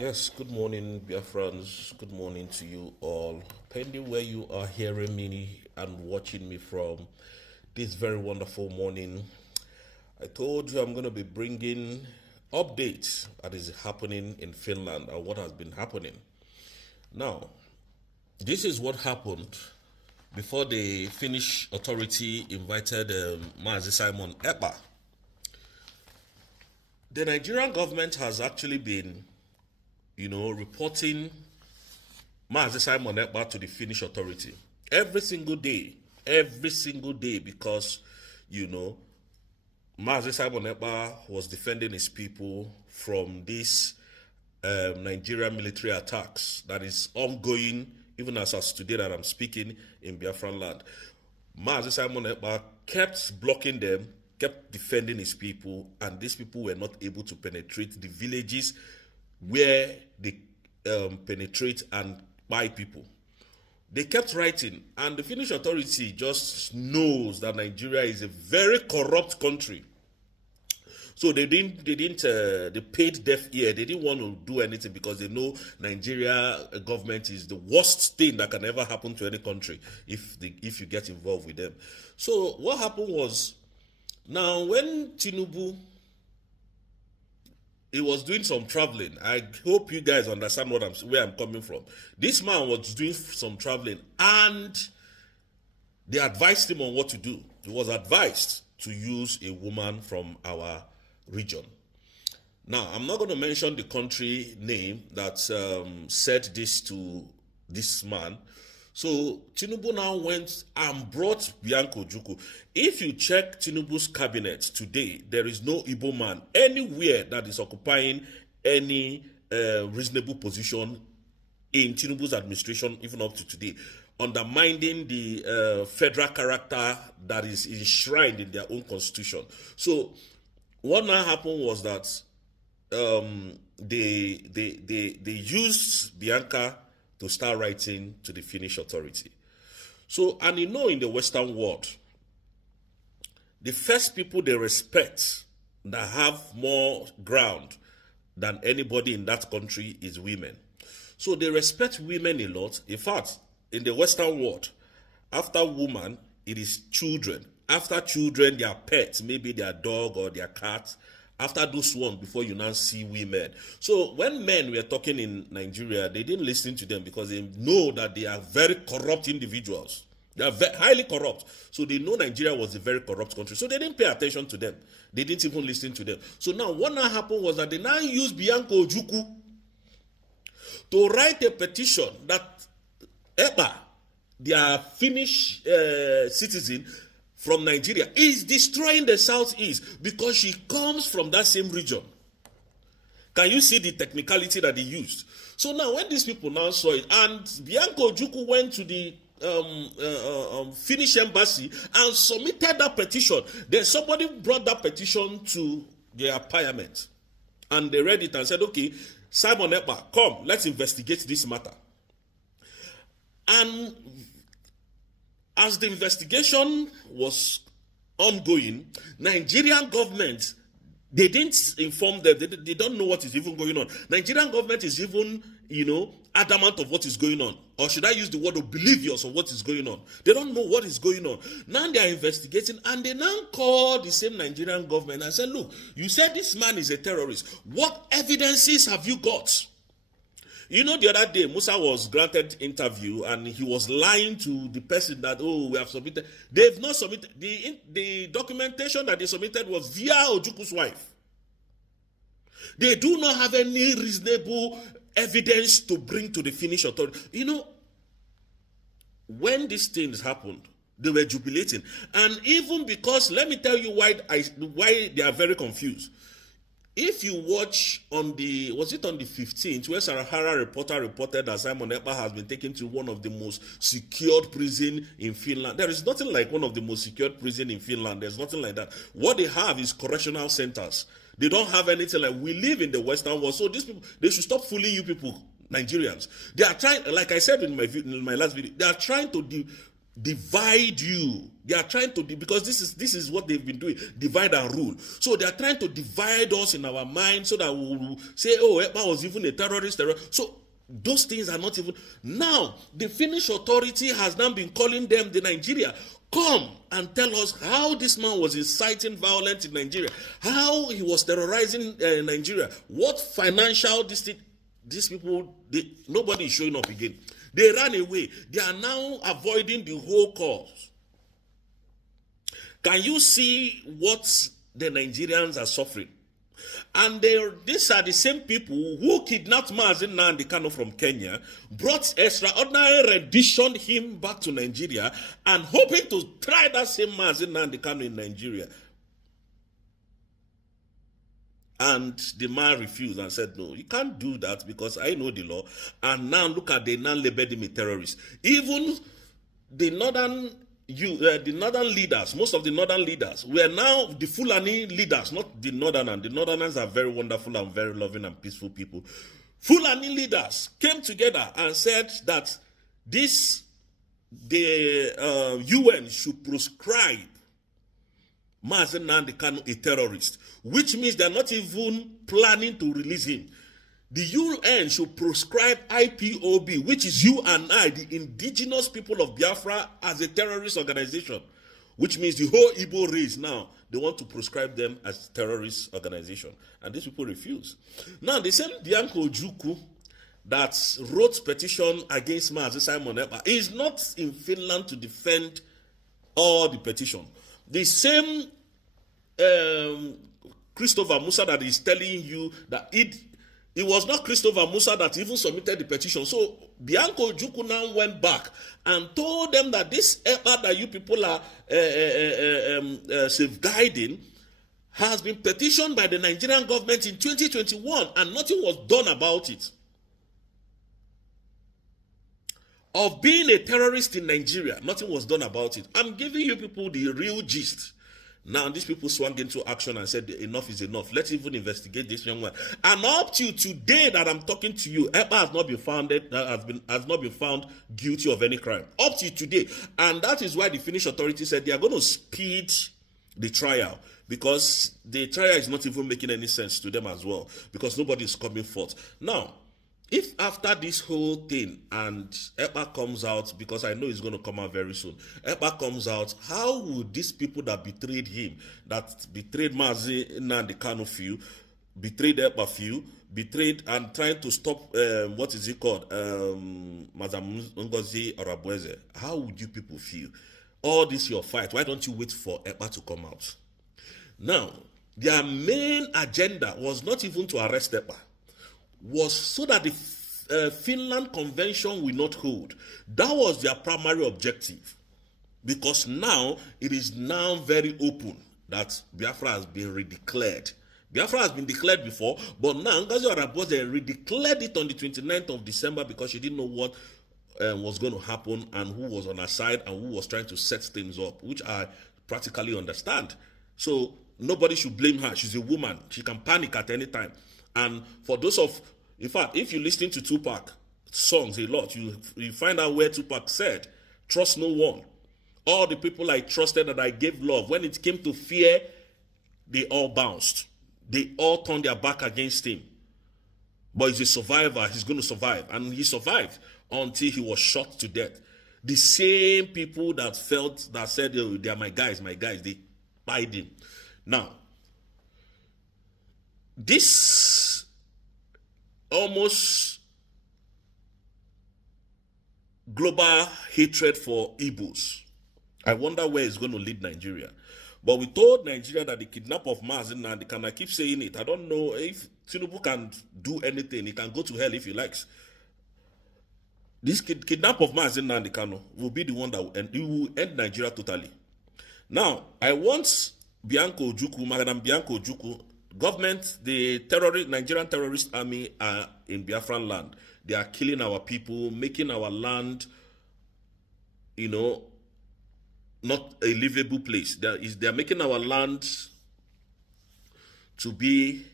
Yes, good morning, Biafrans. Good morning to you all. Pending where you are hearing me and watching me from this very wonderful morning, I told you I'm going to be bringing updates that is happening in Finland and what has been happening. Now, this is what happened before the Finnish authority invited Mazi Simon Epa. The Nigerian government has actually been reporting Mazi Simon Ekpa to the Finnish authority every single day, because Mazi Simon Ekpa was defending his people from these Nigerian military attacks that is ongoing, even as of today that I'm speaking, in Biafran land. Mazi Simon Ekpa kept blocking them, kept defending his people, and these people were not able to penetrate the villages where they penetrate and buy people. They kept writing, and the Finnish authority just knows that Nigeria is a very corrupt country. So they paid deaf ear. They didn't want to do anything because they know Nigeria government is the worst thing that can ever happen to any country if you get involved with them. So what happened was, now when Tinubu, he was doing some traveling. I hope you guys understand where I'm coming from. This man was doing some traveling, and they advised him on what to do. He was advised to use a woman from our region. Now, I'm not going to mention the country name that said this to this man. So Tinubu now went and brought Bianca Ojukwu. If you check Tinubu's cabinet today, there is no Igbo man anywhere that is occupying any reasonable position in Tinubu's administration, even up to today, undermining the federal character that is enshrined in their own constitution. So what now happened was that they used Bianca to start writing to the Finnish authority. So, and in the Western world, the first people they respect that have more ground than anybody in that country is women. So they respect women a lot. In fact, in the Western world, after woman, it is children. After children, their pets, maybe their dog or their cat. After those ones, before you now see women. So when men were talking in Nigeria, they didn't listen to them because they know that they are very corrupt individuals. They are highly corrupt. So they know Nigeria was a very corrupt country. So they didn't pay attention to them. They didn't even listen to them. So now what now happened was that they now used Bianca Ojukwu to write a petition that Epa, their Finnish citizen, from Nigeria, is destroying the southeast because she comes from that same region. Can you see the technicality that they used? So now when these people now saw it, and Bianca Ojukwu went to the Finnish embassy and submitted that petition, then somebody brought that petition to their parliament, and they read it and said, okay, Simon Ekpa, come, let's investigate this matter. And as the investigation was ongoing, Nigerian government, they didn't inform them. They don't know what is even going on. Nigerian government is even, adamant of what is going on. Or should I use the word oblivious of what is going on? They don't know what is going on. Now they are investigating, and they now call the same Nigerian government and say, look, you said this man is a terrorist. What evidences have you got? The other day, Musa was granted interview and he was lying to the person that, we have submitted. They've not submitted. The documentation that they submitted was via Ojukwu's wife. They do not have any reasonable evidence to bring to the Finnish authority. When these things happened, they were jubilating. And even because, let me tell you why they are very confused. If you watch was it on the 15th, where Sarahara reported that Simon Ekpa has been taken to one of the most secured prison in Finland. There is nothing like one of the most secured prison in Finland. There's nothing like that. What they have is correctional centers. They don't have anything like we live in the Western world. So these people, they should stop fooling you people, Nigerians. They are trying, like I said in my last video, they are trying to divide you. They are trying to, because this is what they've been doing, divide and rule. So they are trying to divide us in our mind so that we will say, oh, Ekpa was even a terrorist. So those things are not even. Now, the Finnish authority has now been calling them the Nigeria. Come and tell us how this man was inciting violence in Nigeria, how he was terrorizing Nigeria, what financial these people, nobody is showing up again. They ran away. They are now avoiding the whole cause. Can you see what the Nigerians are suffering? And these are the same people who kidnapped Mazi Nnamdi Kanu from Kenya, brought extraordinary rendition him back to Nigeria, and hoping to try that same Mazi Nnamdi Kanu in Nigeria. And the man refused and said, no, you can't do that because I know the law. And now look at, they now labeled him a terrorist. Even the northern leaders, most of the northern leaders, were now the Fulani leaders, not the northerners. The northerners are very wonderful and very loving and peaceful people. Fulani leaders came together and said that the UN should proscribe Mazi Nnamdi Kanu a terrorist, which means they're not even planning to release him. The UN should proscribe IPOB, which is you and I, the indigenous people of Biafra, as a terrorist organization, which means the whole Igbo race now, they want to proscribe them as terrorist organization. And these people refuse. Now, the same Bianco Ojukwu that wrote petition against Mazi Simon Ekpa is not in Finland to defend all the petition. The same Christopher Musa that is telling you that it was not Christopher Musa that even submitted the petition. So Bianco Ojukwu now went back and told them that this Ekpa that you people are safeguarding has been petitioned by the Nigerian government in 2021 and nothing was done about it. Of being a terrorist in Nigeria, nothing was done about it. I'm giving you people the real gist. Now, these people swung into action and said, enough is enough. Let's even investigate this young man. And up to today that I'm talking to you, Ekpa has not been found guilty of any crime. Up to today. And that is why the Finnish authorities said they are going to speed the trial, because the trial is not even making any sense to them as well, because nobody is coming forth. Now, if after this whole thing and Ekpa comes out, because I know it's going to come out very soon, Ekpa comes out, how would these people that betrayed him, that betrayed Mazi Nnamdi Kanu few, betrayed Ekpa few, betrayed and trying to stop, what is it called, Madam Ngozi Arabueze, how would you people feel? All this your fight, why don't you wait for Ekpa to come out? Now, their main agenda was not even to arrest Ekpa, was so that the Finland Convention will not hold. That was their primary objective. Because now, it is now very open that Biafra has been redeclared. Biafra has been declared before, but now Ngozi Arabueze redeclared it on the 29th of December because she didn't know what was going to happen and who was on her side and who was trying to set things up, which I practically understand. So nobody should blame her. She's a woman. She can panic at any time. And for those in fact, if you listen to Tupac songs a lot, you find out where Tupac said, trust no one. All the people I trusted that I gave love, when it came to fear, they all bounced. They all turned their back against him. But he's a survivor. He's going to survive. And he survived until he was shot to death. The same people that said, oh, they are my guys, they died him. Now, this almost global hatred for Igbos, I wonder where it's going to lead Nigeria. But we told Nigeria that the kidnap of Mazi Nnamdi Kanu, I keep saying it, I don't know if Tinubu can do anything. He can go to hell if he likes. This kidnap of Mazi Nnamdi Kanu will be the one that will end Nigeria totally. Now, I want Bianco Ojukwu, Madam Bianco Ojukwu, government, the Nigerian terrorist army are in Biafran land. They are killing our people, making our land, not a livable place. They are making our land to be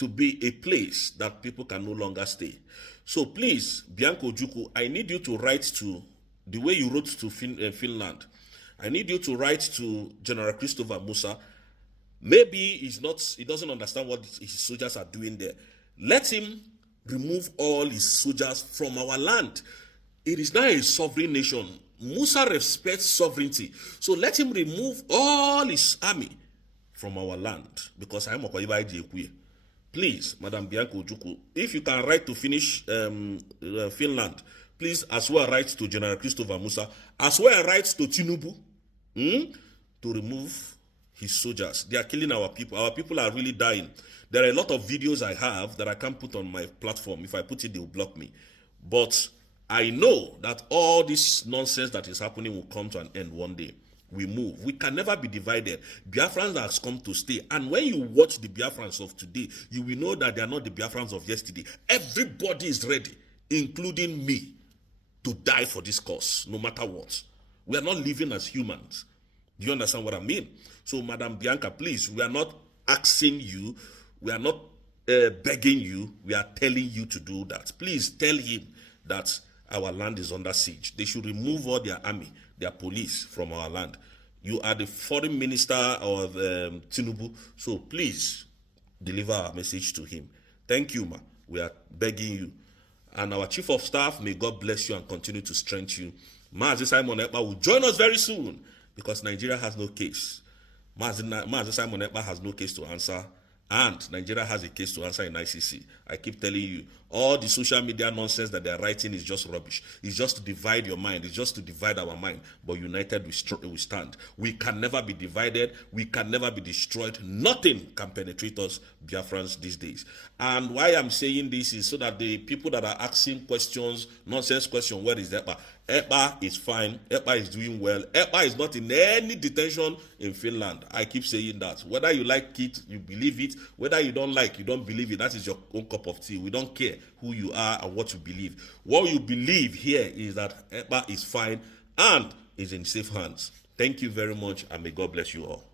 a place that people can no longer stay. So please, Bianco Ojukwu, I need you to write to the way you wrote to Finland. I need you to write to General Christopher Musa. Maybe he doesn't understand what his soldiers are doing there. Let him remove all his soldiers from our land. It is now a sovereign nation. Musa respects sovereignty. So let him remove all his army from our land. Because I am a please, Madam Bianca Ojukwu, if you can write to finish Finland, please as well write to General Christopher Musa, as well write to Tinubu to remove his soldiers. They are killing our people. Our people are really dying. There are a lot of videos I have that I can't put on my platform. If I put it, they will block me. But I know that all this nonsense that is happening will come to an end one day. We move. We can never be divided. Biafrans has come to stay. And when you watch the Biafrans of today, you will know that they are not the Biafrans of yesterday. Everybody is ready, including me, to die for this cause, no matter what. We are not living as humans. Do you understand what I mean? So, Madam Bianca, please, we are not asking you, we are not begging you, we are telling you to do that. Please tell him that our land is under siege. They should remove all their army, their police from our land. You are the foreign minister of Tinubu, so please deliver our message to him. Thank you, ma. We are begging you. And our chief of staff, may God bless you and continue to strengthen you. Mazi Simon Ekpa will join us very soon because Nigeria has no case. Mazi Simon Ekpa has no case to answer. And Nigeria has a case to answer in ICC. I keep telling you, all the social media nonsense that they are writing is just rubbish. It's just to divide your mind. It's just to divide our mind. But united we stand. We can never be divided. We can never be destroyed. Nothing can penetrate us, Biafrans, these days. And why I'm saying this is so that the people that are asking questions, nonsense question, where is Ekpa? Ekpa is fine. Ekpa is doing well. Ekpa is not in any detention in Finland. I keep saying that. Whether you like it, you believe it. Whether you don't like, you don't believe it. That is your own cup of tea. We don't care who you are and what you believe. What you believe here is that Ekpa is fine and is in safe hands. Thank you very much, and may God bless you all.